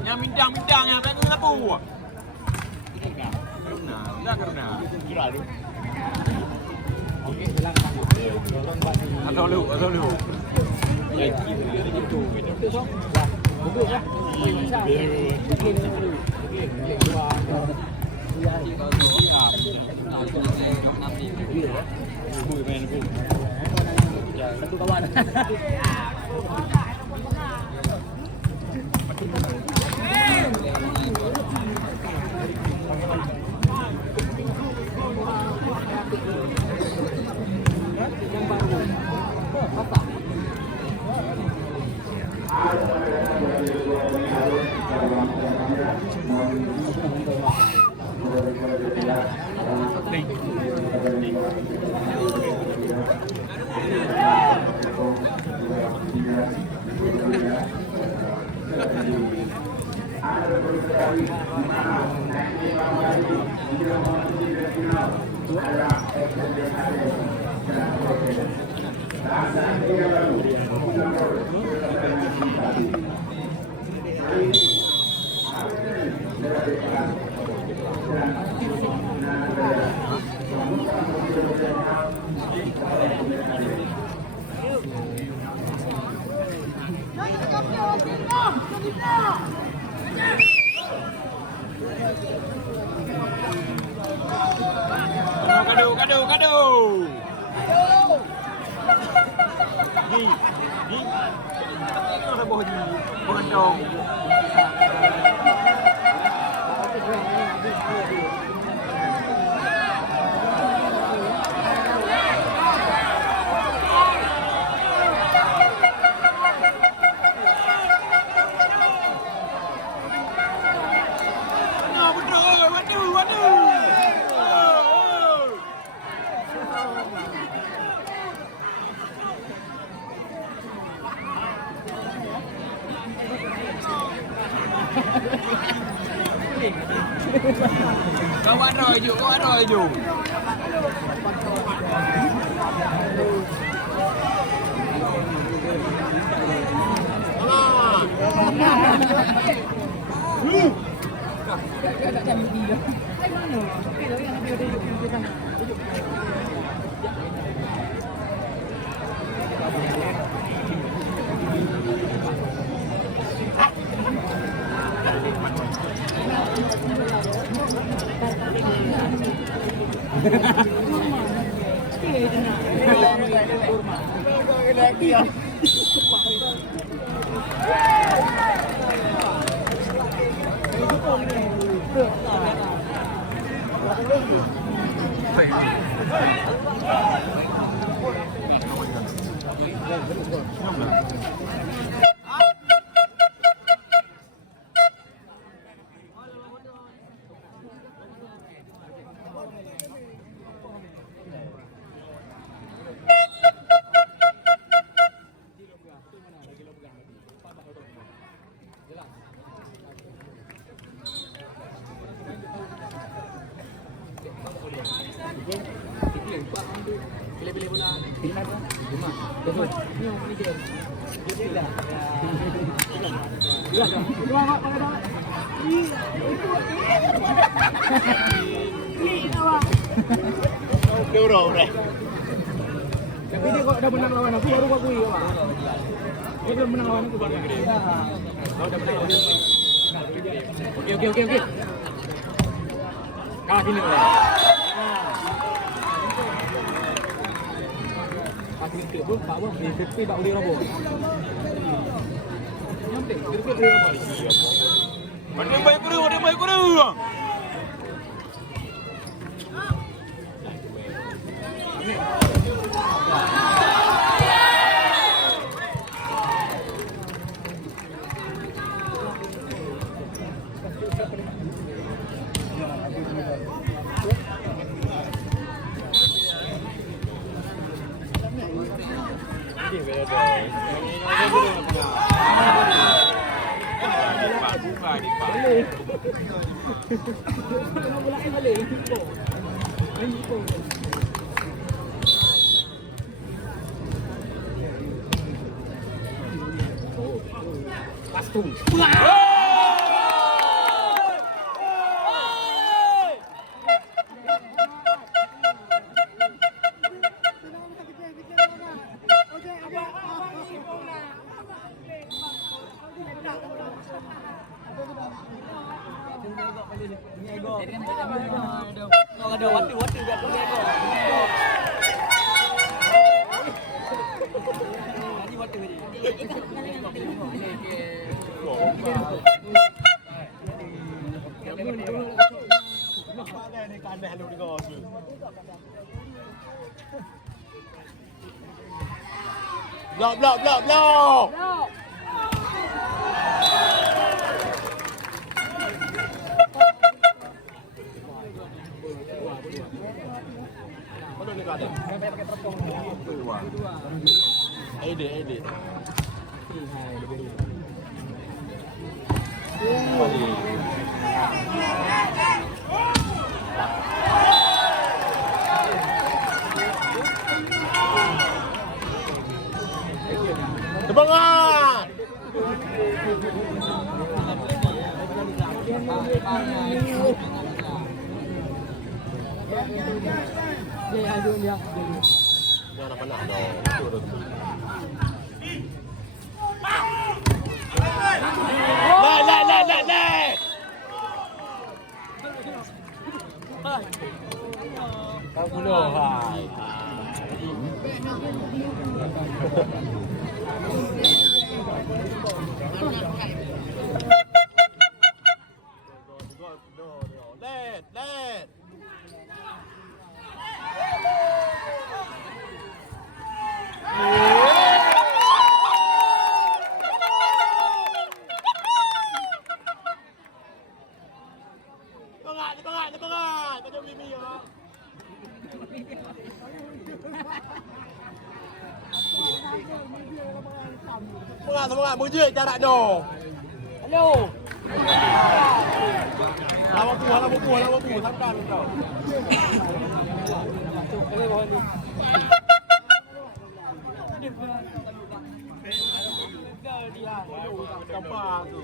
Yang bintang-bintang yang tak kena apa? Dah kena. Okey, bilang. Atau lu. Lagi itu. Buku ya. Satu kawan. Kado. Ni. Tengok dah bawah ni. Pengendong. Kawan Roy ju. Pilih-pilih bola. Pilih mana? Lima. Betul. Ini dia. Dia tidak. Dua. Dua mak pada dah. Kêu đồ này. Tapi dia kok dah menang lawan aku baru aku akui kau. Dia belum menang lawan aku baru. Kau dah menang lawan. Okey. Kalah sini kau. Kasih sikit pun tak apa. Dia tepi tak boleh robot. Nyampe, dia boleh robot. Ada baik kuru. Pastu. Ada waktu biar boleh go. Ini waktu ni. Block. Edit. Semangat! Jangan apa nak dong. Lai. Kau puluh hai. Let. Semangat. Macam Mimi ya. Semangat. Mujur jarak dong. Hello. Lawan buku. Sampai kau. Gampang tu.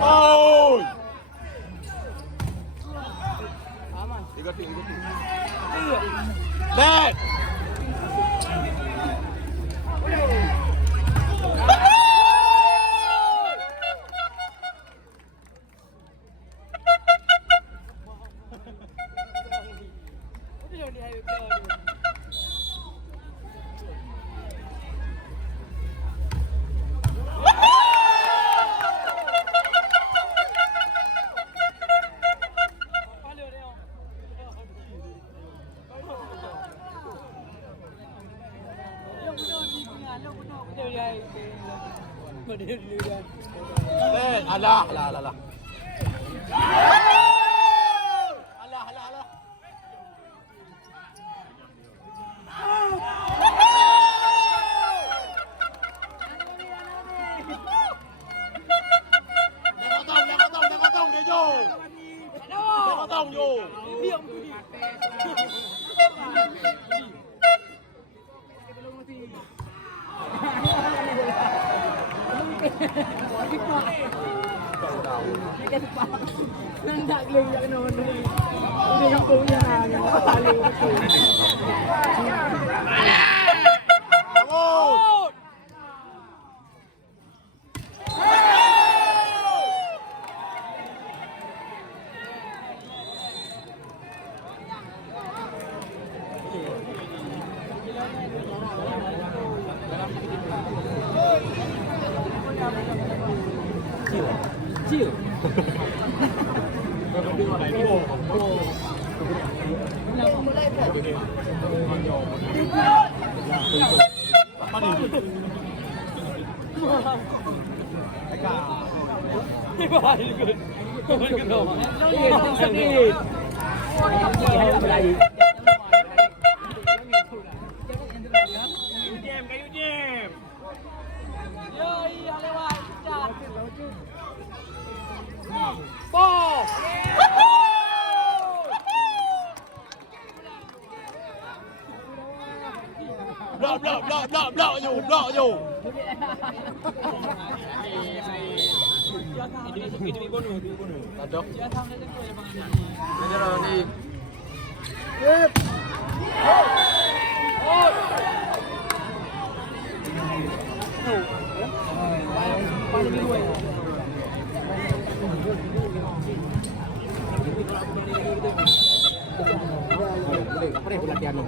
Oh. Aman. 3 tim. Net. Alah. Alah. Jangan tông vô. Diam tu ni. Nang tak leng tak kena mana. Udah kampungnya yang paling betul. Vamos. Chill. Blokอยู่ Ini bonus. Ada. Dia tham gia tentu bang ini. Ini ni. Apa ni pelatihan ni?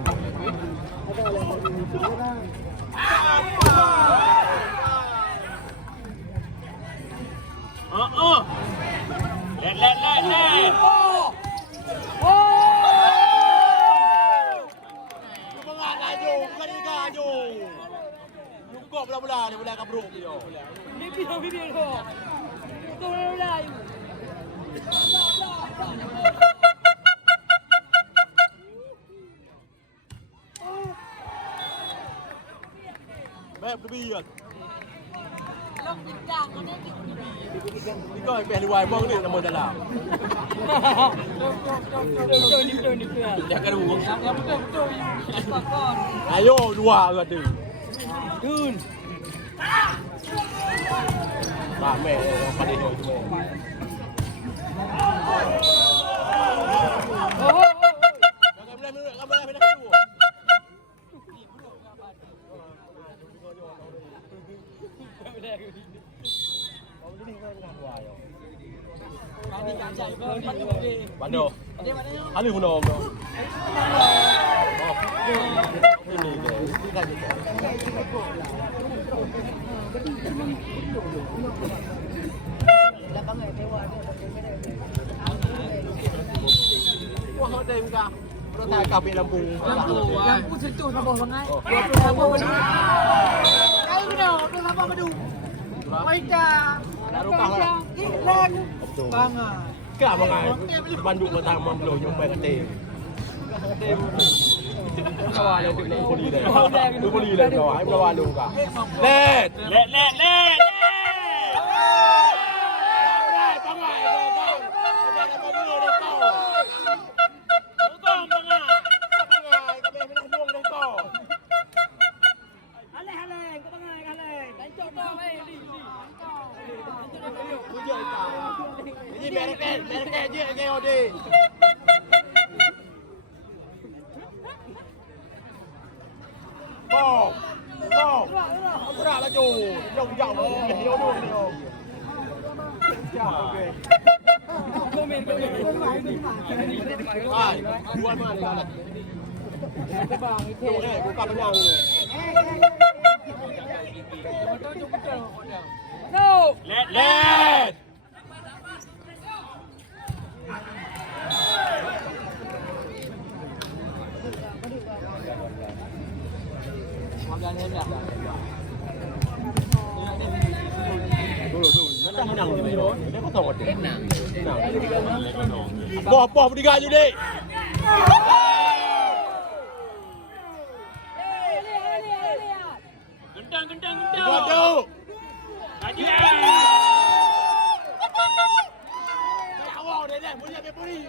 Let. Semangat laju, bukan ni laju. Cukup bola ni, bola kabruk dia. Ni video tu. Tu bola you. Baik berbiak. Long bintang mana ni? Ni kau yang luar mong ni nama dalam. Betul. Dia akan urus. Yang betul. Pakon. Ayo dua ada. Dun. Ramai orang pada dia tu. Jangan boleh dulu. Bando. Halu puno bro. Ini dia. Kita juga. Wah, ada muka. Protai kabel lampu. Lampu sentuh sama bangai. Lampu madu. Ayo kena, lampu madu. Baiknya. Len. Banga. Kak bangai. Banduk pertama belum jumpa kata. Kawan dia nak beli dah. Tu beli dah kau. Ai kawan lu kak. Let. Ini mereka je ke ode. Bom. Berat lah tu. Jauh. Dia dulu ni. Okey. Komen. Ai, buat mana dah. Bang, Tu ni buka penyang ni. No. Let. Dulu. Macam menang dia ni. Dia kau tahu dia. Menang. Buah bertiga je dik. Gentang. Waduh. Lagi. Awak dia Dah, boleh ambil puri je.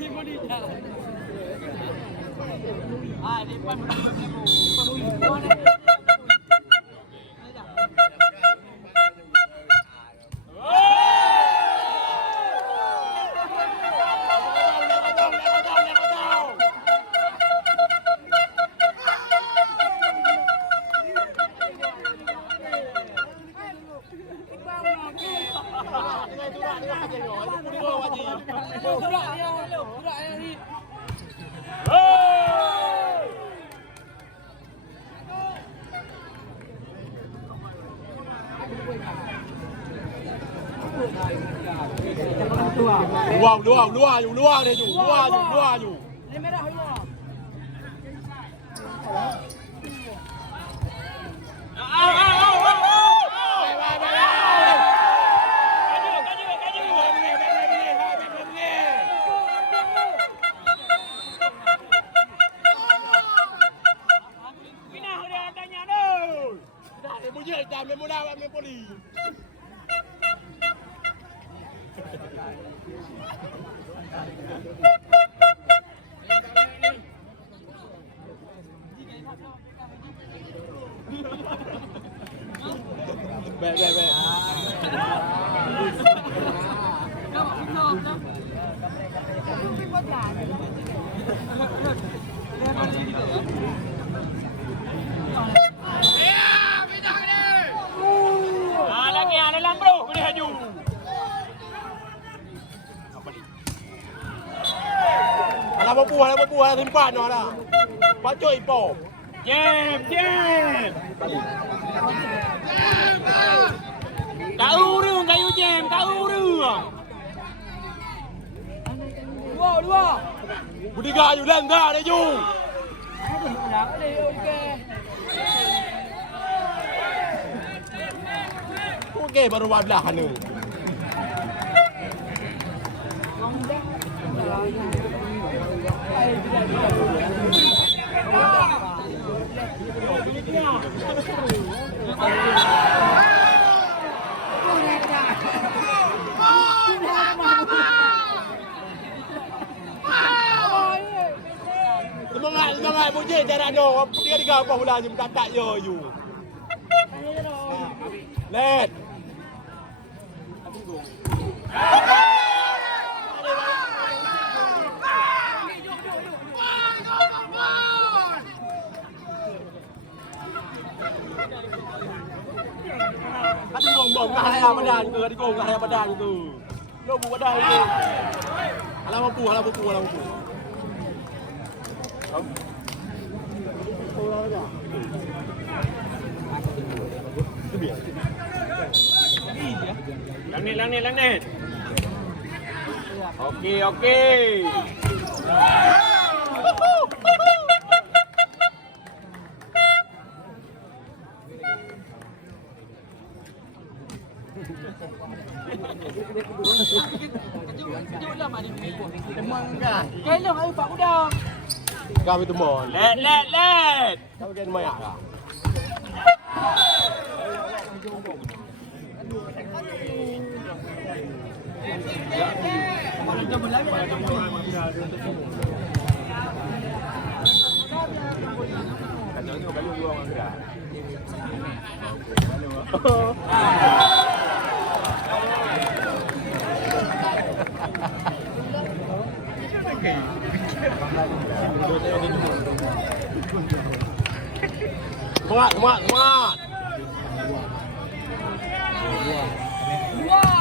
Ni body dah. Depan Luar dia tu. Luar tu. Ni merah luar. Jangan mudah ambil poli. Baik. Lagi ada dalam bro, boleh haju. Alah mampu simpan dah. Pacoi pom. Jam. Tahu rung kayu jam, tahu rung. Dua. Budi gayu langgar dia ju. Okey baru belah ni. Semangat Bujit dah nak no. Dia diga apa pula je tak yo you. Let. Aduh bong dah ayam badan ke di gong dah ayam badan tu. Lo buat badan tu. Alah mampu. Lang ni. Okey. Kelong ayo pak udang. Kau itu mon. Let. Kau kan mayak lah. Semangat. Dua.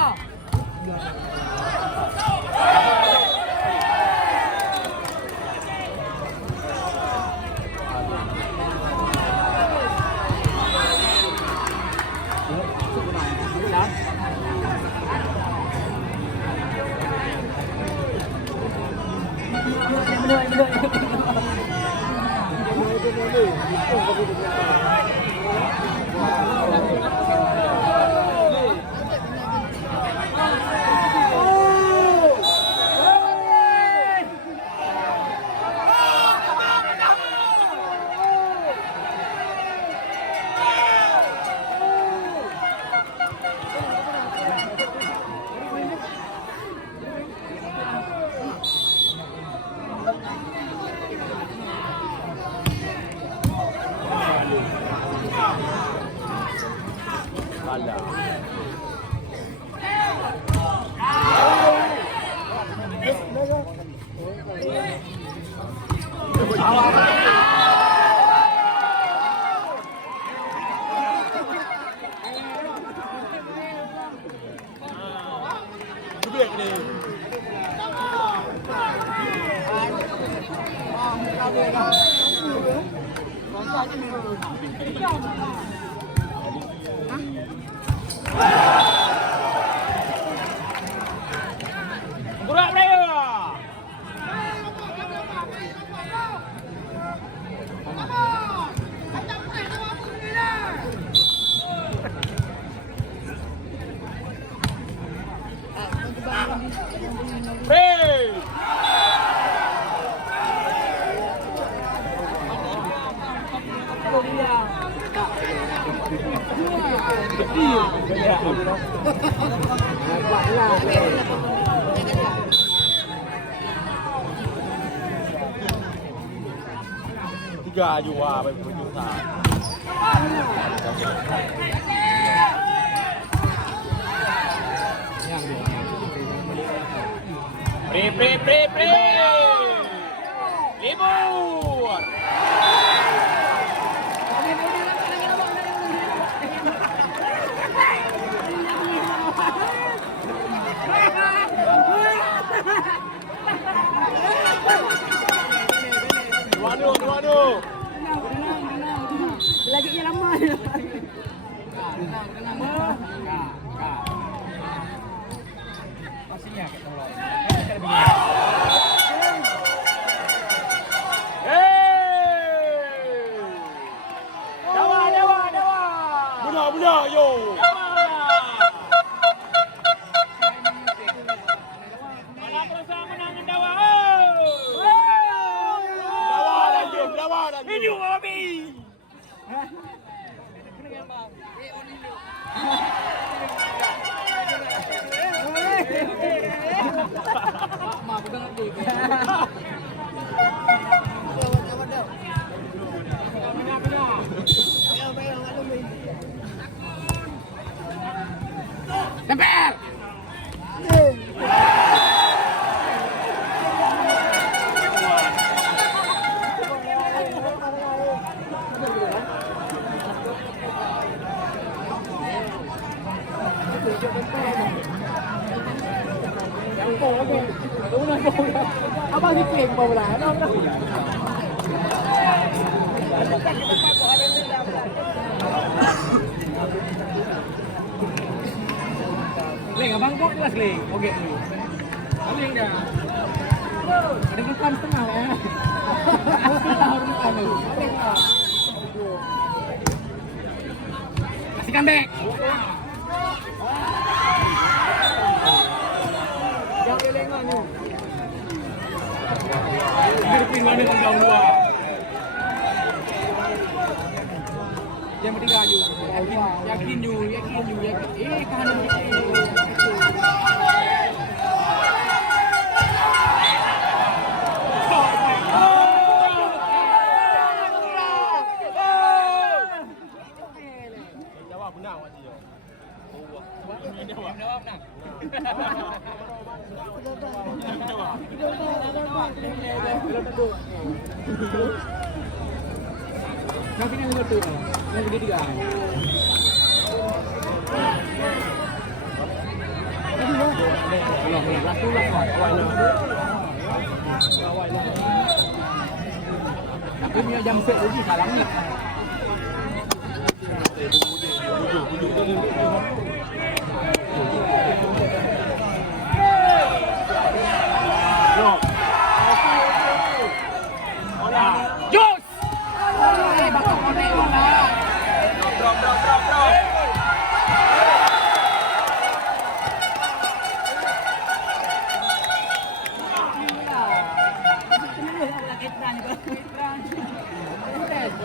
Gerak dia. Break. Tiga juga berjuta. Pre. Libur. Dua. Lagi yang lama. Pastinya kita tolong. Dawa. Benar yo. Mana terasa menangin Dawa. Dawa lagi. Video habis. Mak udah ngerti. Tempel. Abang ni claim bola. Leng, abang kok kelas leng. Oke dulu. Leng dah. Ada bukan setengah ya. Kasihkan back. Jangan lengan ni. Berpin mana tanggung dua. Yang ketiga Yu. Yakin Yu. Kanan Jawab benar awak dia. jawab nak. Nanti yang betul. Yang ketiga. Tapi punya jam set lagi salangnya. Jos! Bakal konek lah.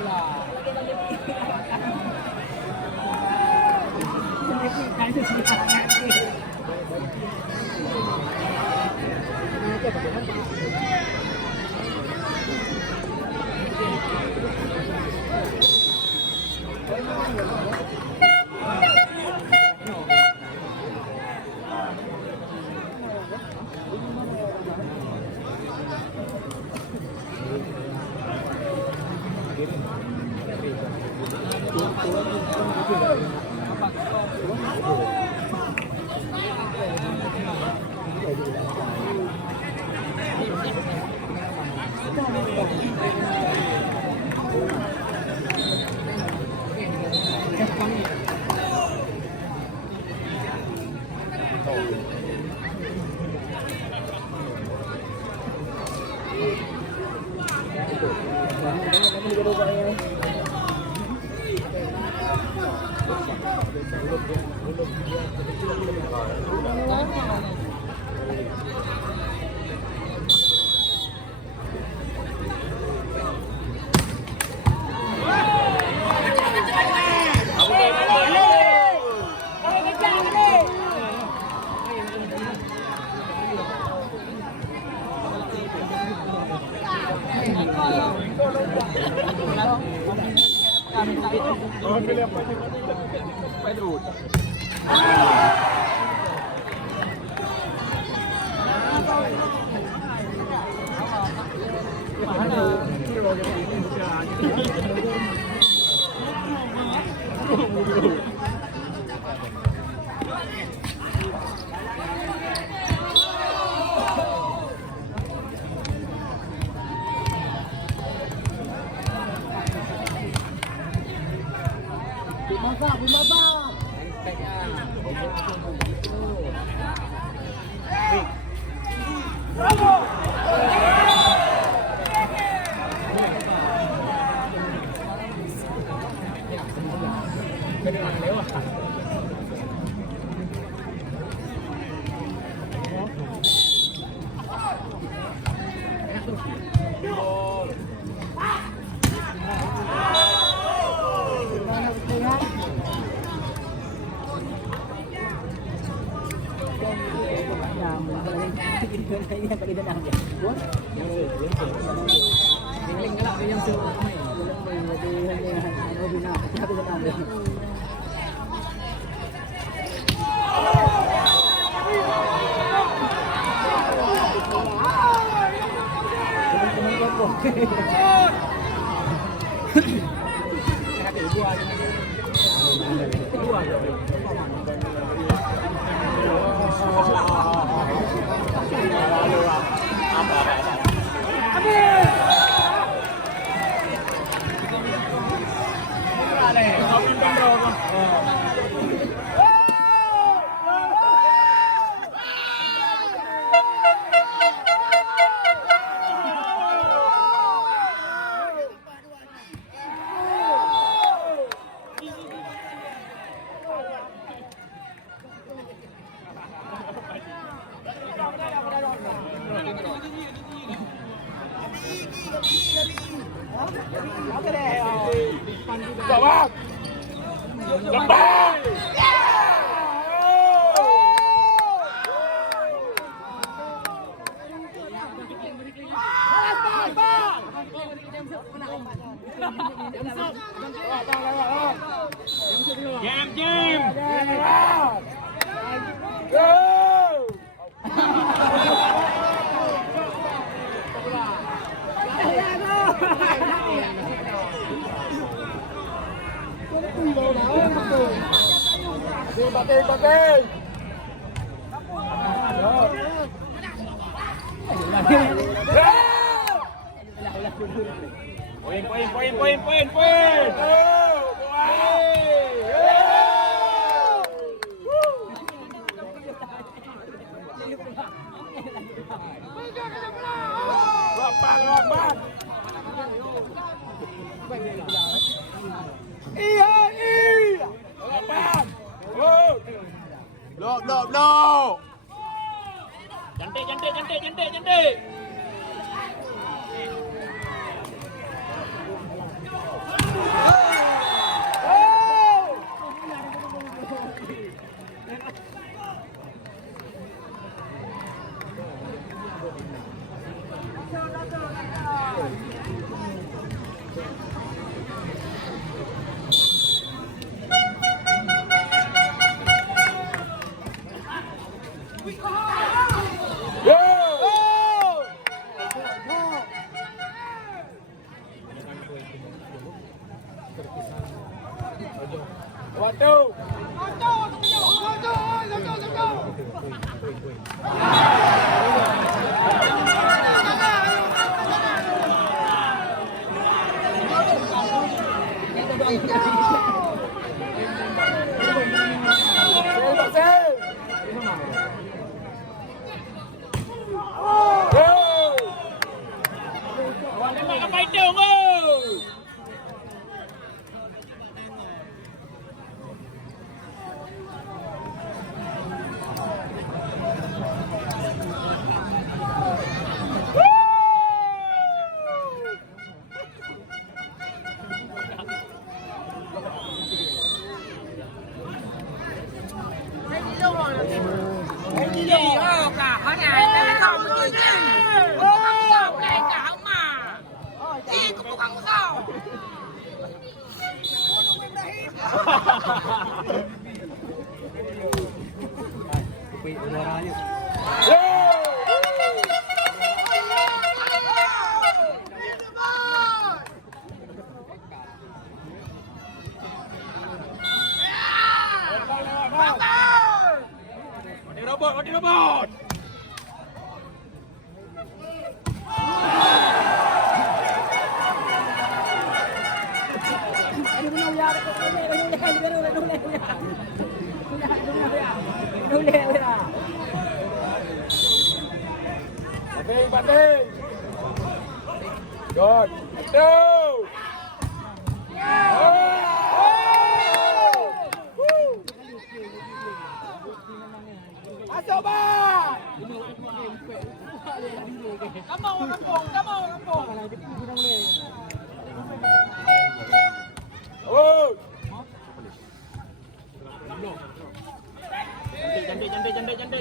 Bro. ไปดูดแต่ว่าลำบากเกมรอบบ้านNo. Jante. Wait, wala yun. Mati robot. Banding. Good. Two. Masuk bang.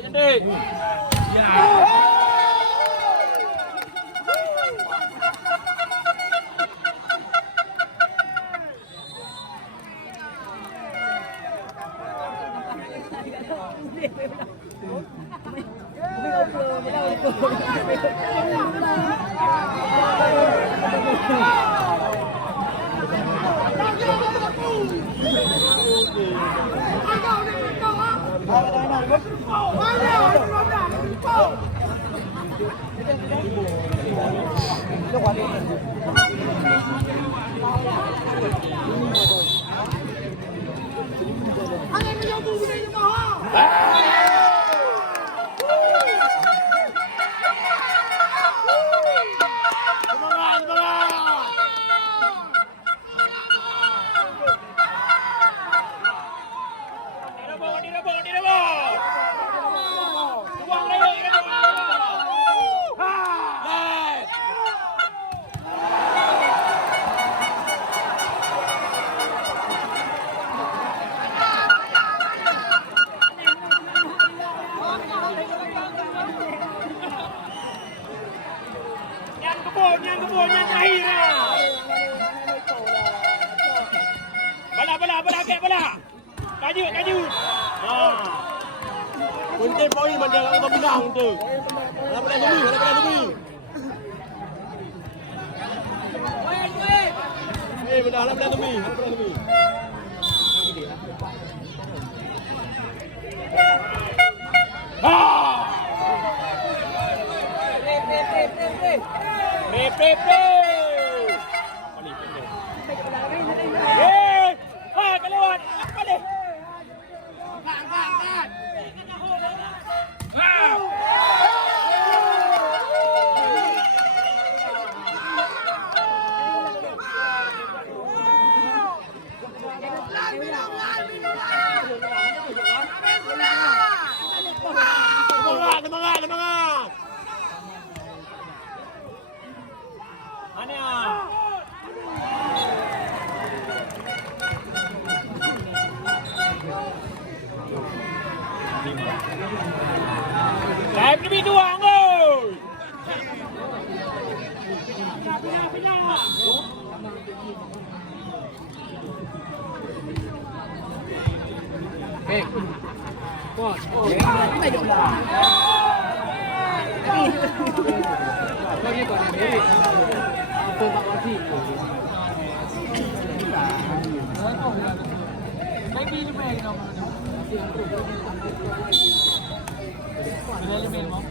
Cantik. Yang kebun yang terakhir. Bala, kek bala. Kaju. Kunci poin benda kalau menang tu. Bala lebih. Benda lebih. Kelewat. Apa ni? Angkat. Semangat. Mana? Time lebih 2 gol. Pindah. Bos. Kita jom dah. Lagi kau ni. Apa tak pasti. Lagi lebih nak. Lebih mau.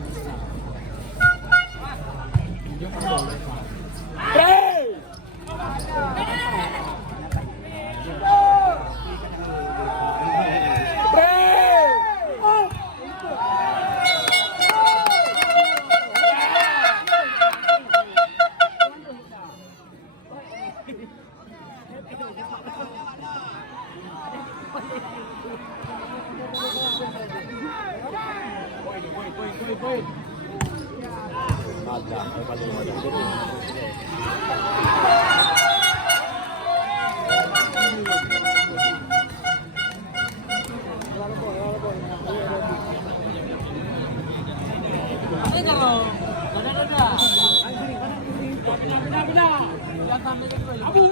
Abu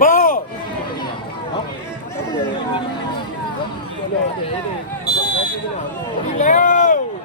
Bos. Leo.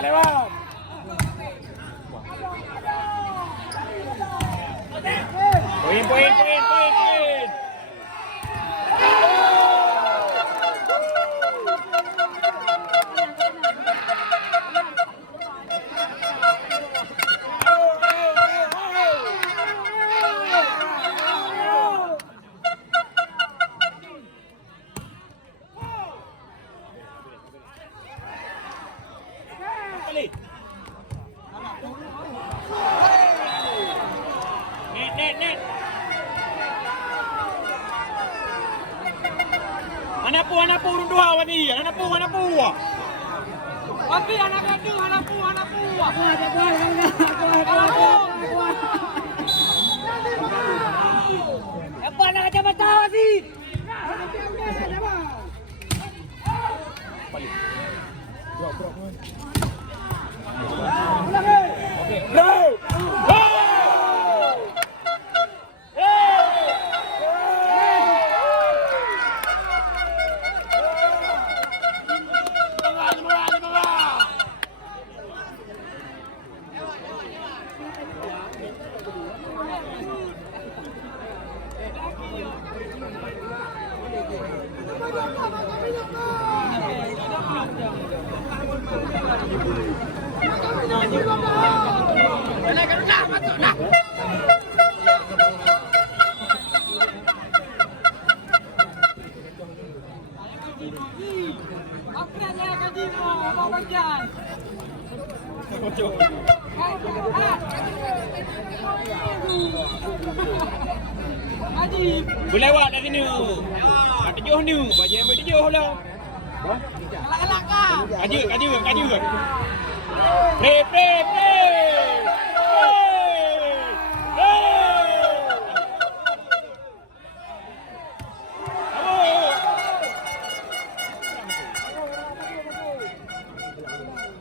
Lewat. Poin. Net. Anak pu urun dua awak ni. Anak pu. Tapi anak kadu, anak pu. Apa nak macam tahu sih? Boleh lewat dari sini. Tak tujuh ni. Baju yang bertujuh lah. Elak kah? Kaju. Play.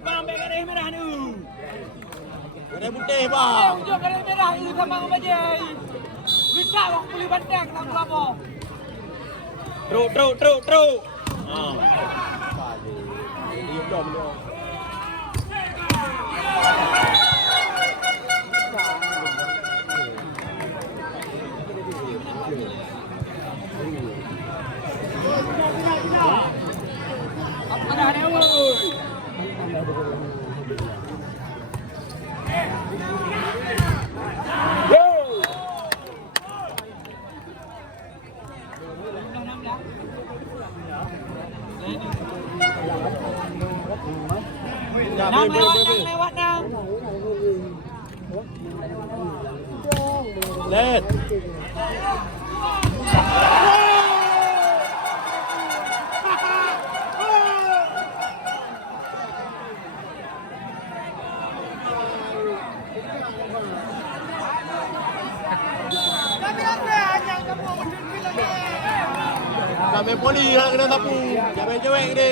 Bang, beg garis merah tu. Garis putih, bang. Ujung garis merah itu sama dengan bajai. Bisa orang beli bandeng nak berapa? Truk. Apa dah ni, woi? Lewat. Let. Tak main poli nak kena sapu. Jangan main cewek ni.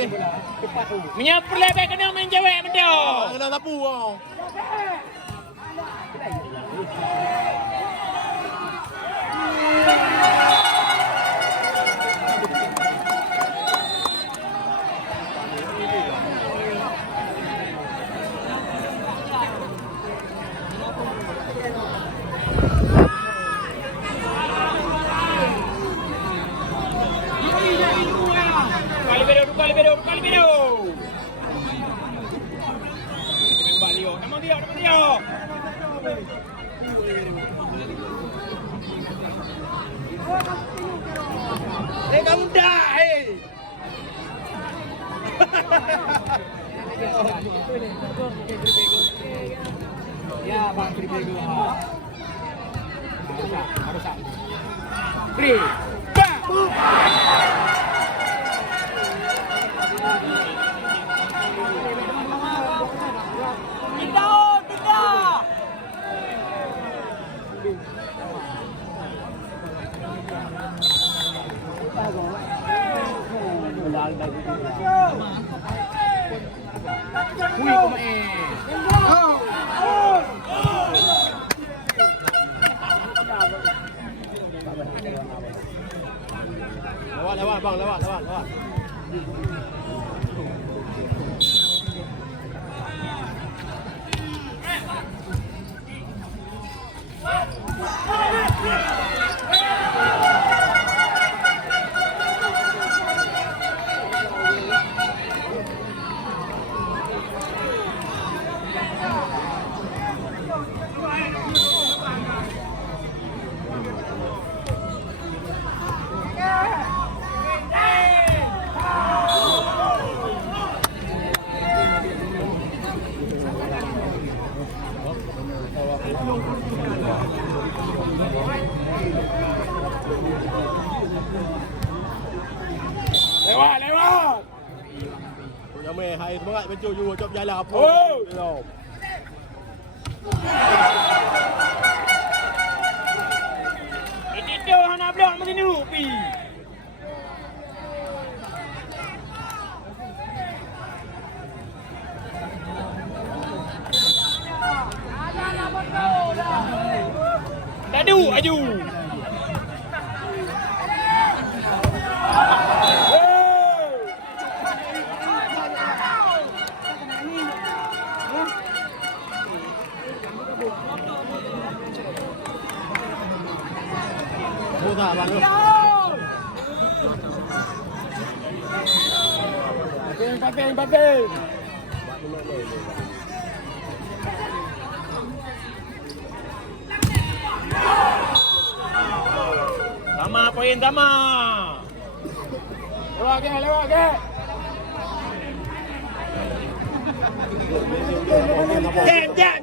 Menyapur lebih kena main cewek benda. Kena sapu kau. Kali biru. Nama dia. Kamu dah. Ya, Bang Tri dua. Harus. Tri. Pindah. Hui kumain. Lewat bang, lewat. Lewat. Punya meh, hai semangat bencur you jom jalan apa. Oh. Ini dia nak blok macam ni pi. Aju. Mudah bang. Batin. Poin sama. Lewat ke. Jam.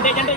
Cantik. Tekan.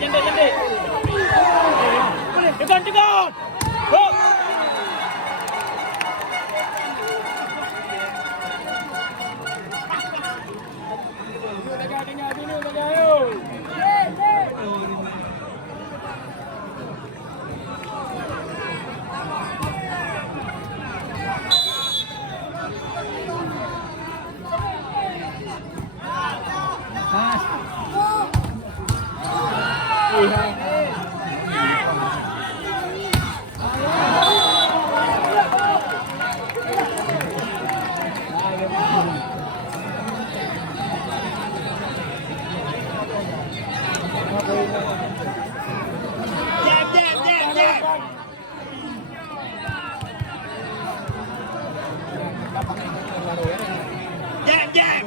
Jam.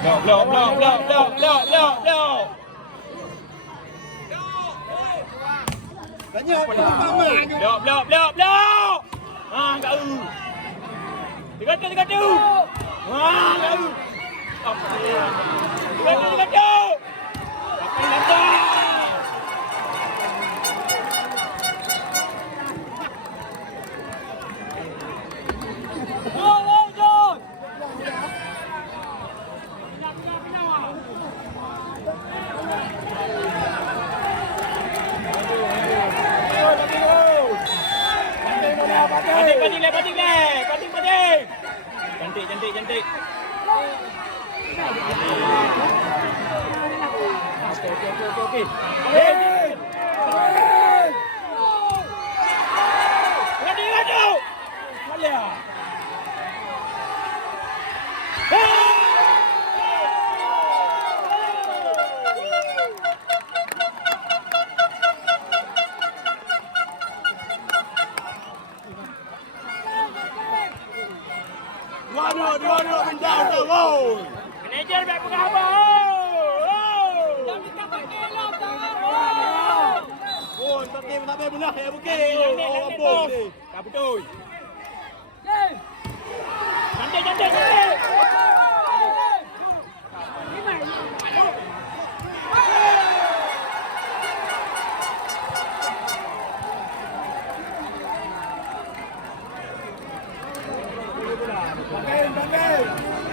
Blok. Banyak blok. Enggak Tiga tu. Enggak Apa dia? Tiga tu. Apa yang ada? Pating. Cantik. Okey. Ladu. Malia. Dua bintang gol. Manager baik pengapa. Dah minta pakai lah tangan. ya bukit. Oh, abang ni. Tak betul. Hey. Cantik. Panggil.